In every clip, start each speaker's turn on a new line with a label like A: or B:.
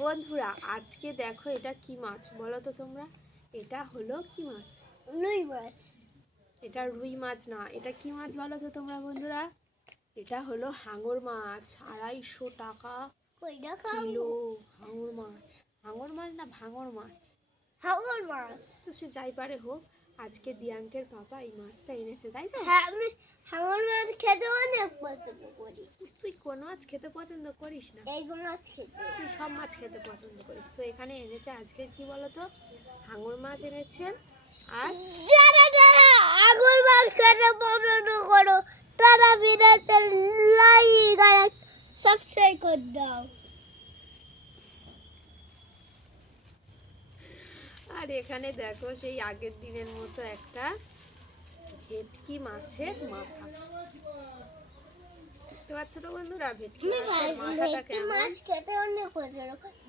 A: বন্ধুরা আজকে দেখো এটা কি মাছ? বলো তো তোমরা। এটা হলো কি মাছ?
B: রুই মাছ।
A: এটা রুই মাছ না এটা কি মাছ বলো তো তোমরা বন্ধুরা? এটা হলো হাঙর মাছ আড়াইশো টাকা কিলো হাঙর মাছ। হাঙর মাছ না ভাঙর মাছ?
B: হাওয়ার মাছ।
A: তো সে যাই পারে হোক আজকে দিয়াঙ্কের পাপা এই মাছটা এনেছে তাই তো?
B: হ্যাঁ আমি হাওয়ার মাছ পছন্দ করি।
A: তুই কোন মাছ খেতে পছন্দ করিস না?
B: এই মাছ খেতে।
A: তুই সব মাছ খেতে পছন্দ করিস। তো এখানে এনেছে আজকের কি বলতো? হাঙর মাছ এনেছেন আর
B: আগুন মাছ খেতে পছন্দ করো তারা ভিডিওতে লাইক আর সাবস্ক্রাইব করে দাও।
A: আর এখানে দেখো সেই আগের দিনের মতো একটা ভেটকি মাছের মাথা। দেখতে পাচ্ছ তো বন্ধুরা? ভেটকি মাছের মাথাটা কেমন?
B: মাছ খেতে অনেক পছন্দ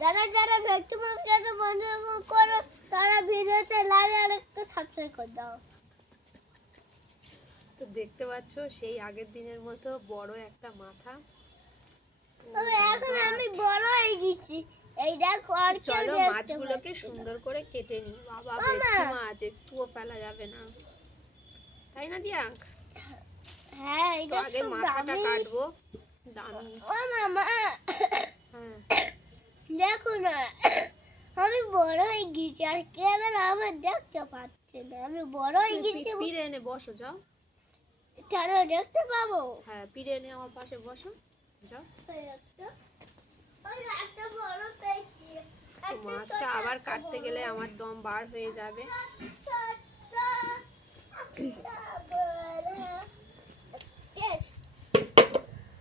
B: যারা যারা ভেটকি মাছ খেতে পছন্দ করো তারা ভিডিওতে লাইক আর একটা সাবস্ক্রাইব করে দাও।
A: তো দেখতে পাচ্ছ সেই আগের দিনের মতো বড় একটা মাথা।
B: তবে এখন আমি বড় হয়ে গেছি। এই দেখো আর
A: চলো মাছগুলোকে সুন্দর করে কেটে নি বাবা। ভেটকি মাছ একটুও ফেলা যাবে না। তাই না দিয়াঙ্ক?
B: হ্যাঁ এটা
A: আগে মাথাটা কাটবো দামি।
B: ও মামা
A: হ্যাঁ।
B: দেখো না আমি বড় হয়ে গেছি আর ক্যামেরা আমার দেখতে পাচ্ছে না। আমি বড় হয়ে গেছি
A: পিড়ে এনে বসো যাও।
B: কেন দেখতে পাবো?
A: হ্যাঁ পিড়ে এনে আমার পাশে বসো যাও।
B: একটা- বড় পেয়েছি
A: মাছটা আবার কাটতে গেলে আমার দম বার হয়ে যাবে।